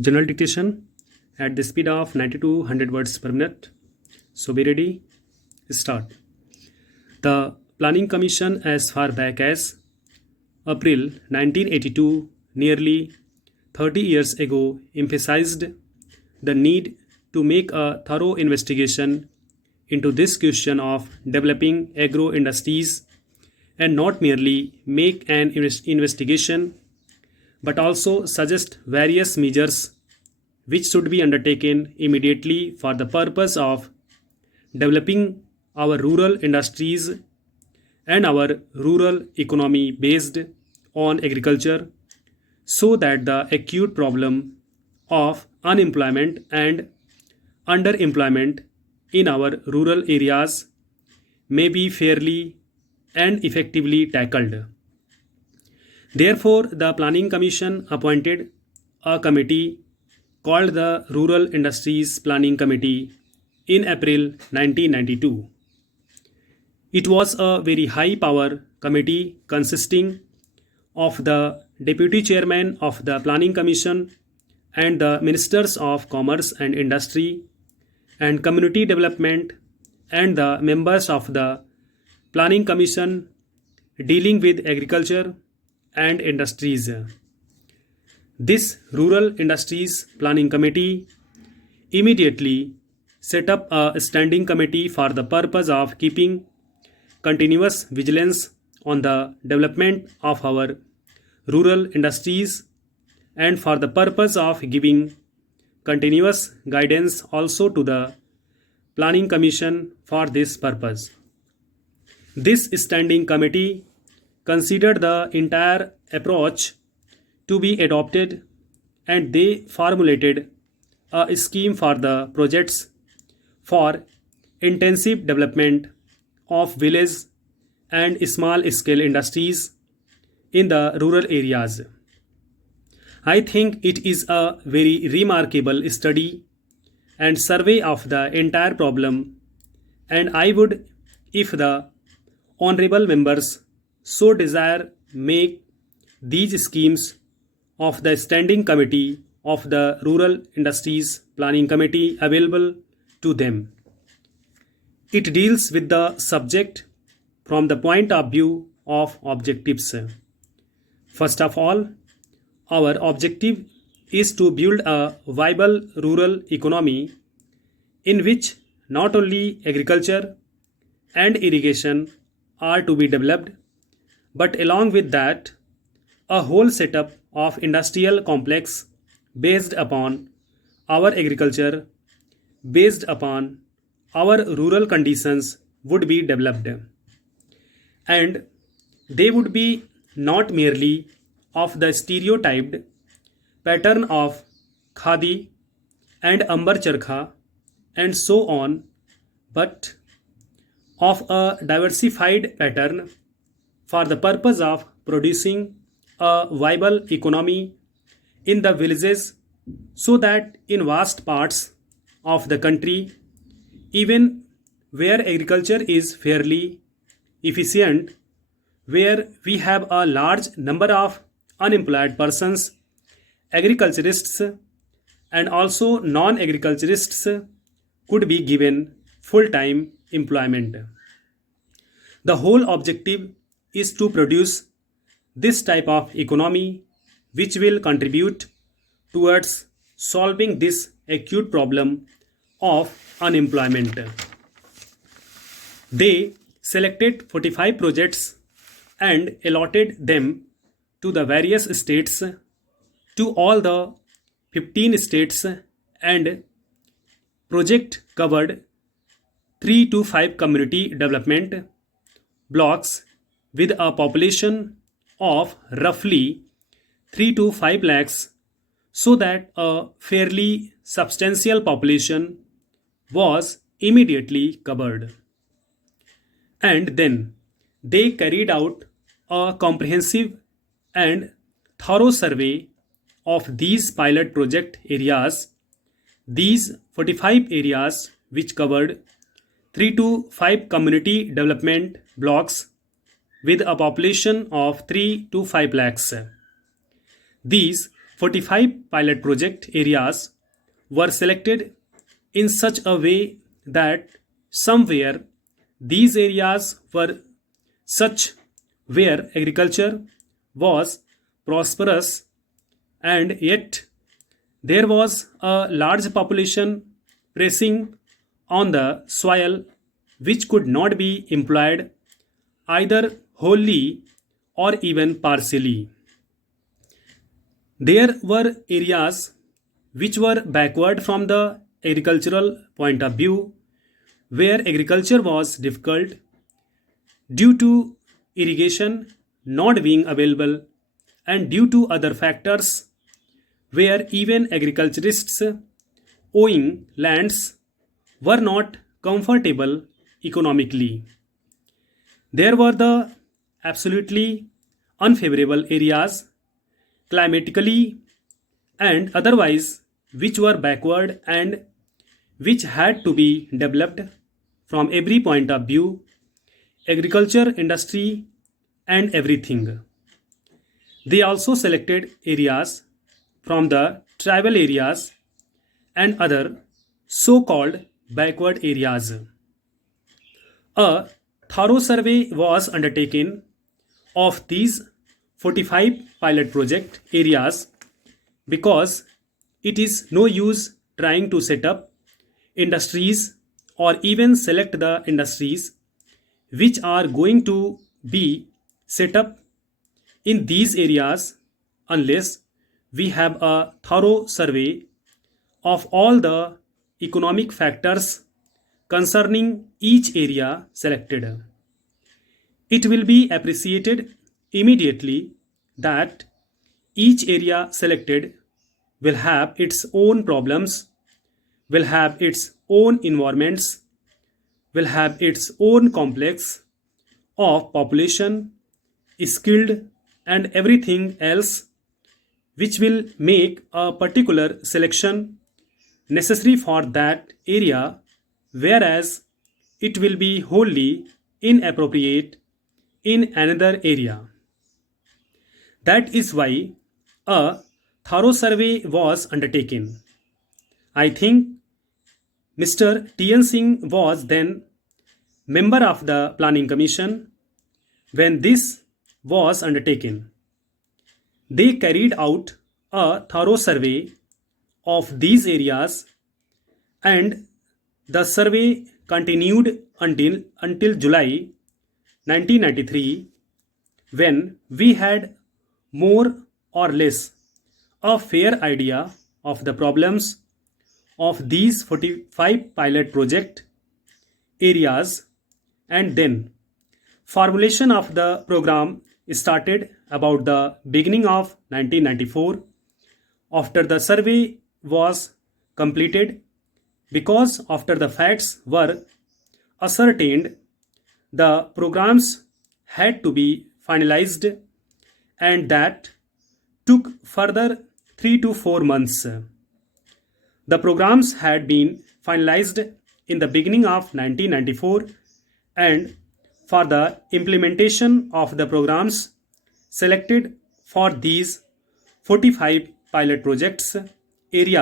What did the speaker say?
general dictation at the speed of 90 to 100 words per minute. So be ready, start. The Planning Commission as far back as April 1982, nearly 30 years ago, emphasized the need to make a thorough investigation into this question of developing agro industries and not merely make an investigation but also suggest various measures which should be undertaken immediately for the purpose of developing our rural industries and our rural economy based on agriculture so that the acute problem of unemployment and underemployment in our rural areas may be fairly and effectively tackled. Therefore, the Planning Commission appointed a committee called the Rural Industries Planning Committee in April 1992. It was a very high power committee consisting of the Deputy Chairman of the Planning Commission and the Ministers of Commerce and Industry and Community Development and the members of the Planning Commission dealing with agriculture and industries. This Rural Industries Planning Committee immediately set up a standing committee for the purpose of keeping continuous vigilance on the development of our rural industries and for the purpose of giving continuous guidance also to the Planning Commission for this purpose. This standing committee considered the entire approach to be adopted and they formulated a scheme for the projects for intensive development of village and small scale industries in the rural areas. I think it is a very remarkable study and survey of the entire problem, and I would, if the honorable members so desire, make these schemes of the Standing Committee of the Rural Industries Planning Committee available to them. It deals with the subject from the point of view of objectives. First of all, our objective is to build a viable rural economy in which not only agriculture and irrigation are to be developed, but along with that, a whole setup of industrial complex based upon our agriculture, based upon our rural conditions would be developed. And they would be not merely of the stereotyped pattern of khadi and ambar charkha and so on, but of a diversified pattern for the purpose of producing a viable economy in the villages so that in vast parts of the country, even where agriculture is fairly efficient, where we have a large number of unemployed persons, agriculturists and also non-agriculturists could be given full-time employment. The whole objective is to produce this type of economy which will contribute towards solving this acute problem of unemployment. They selected 45 projects and allotted them to the various states, to all the 15 states, and project covered 3 to 5 community development blocks with a population of roughly 3 to 5 lakhs so that a fairly substantial population was immediately covered. And then they carried out a comprehensive and thorough survey of these pilot project areas. These 45 areas which covered 3 to 5 community development blocks with a population of 3 to 5 lakhs. These 45 pilot project areas were selected in such a way that somewhere these areas were such where agriculture was prosperous, and yet there was a large population pressing on the soil which could not be employed either wholly or even partially. There were areas which were backward from the agricultural point of view, where agriculture was difficult due to irrigation not being available and due to other factors, where even agriculturists owning lands were not comfortable economically. There were the absolutely unfavorable areas climatically and otherwise which were backward and which had to be developed from every point of view, agriculture industry and everything. They also selected areas from the tribal areas and other so called backward areas. A thorough survey was undertaken of these 45 pilot project areas because it is no use trying to set up industries or even select the industries which are going to be set up in these areas unless we have a thorough survey of all the economic factors concerning each area selected. It will be appreciated immediately that each area selected will have its own problems, will have its own environments, will have its own complex of population, skilled, and everything else, which will make a particular selection necessary for that area, whereas it will be wholly inappropriate in another area. That is why a thorough survey was undertaken. I think Mr. T.N. Singh was then member of the Planning Commission when this was undertaken. They carried out a thorough survey of these areas and the survey continued until July 1993 when we had more or less a fair idea of the problems of these 45 pilot project areas, and then formulation of the program started about the beginning of 1994 after the survey was completed, because after the facts were ascertained the programs had to be finalized, and that took further 3 to 4 months. The programs had been finalized in the beginning of 1994, and for the implementation of the programs selected for these 45 pilot projects areas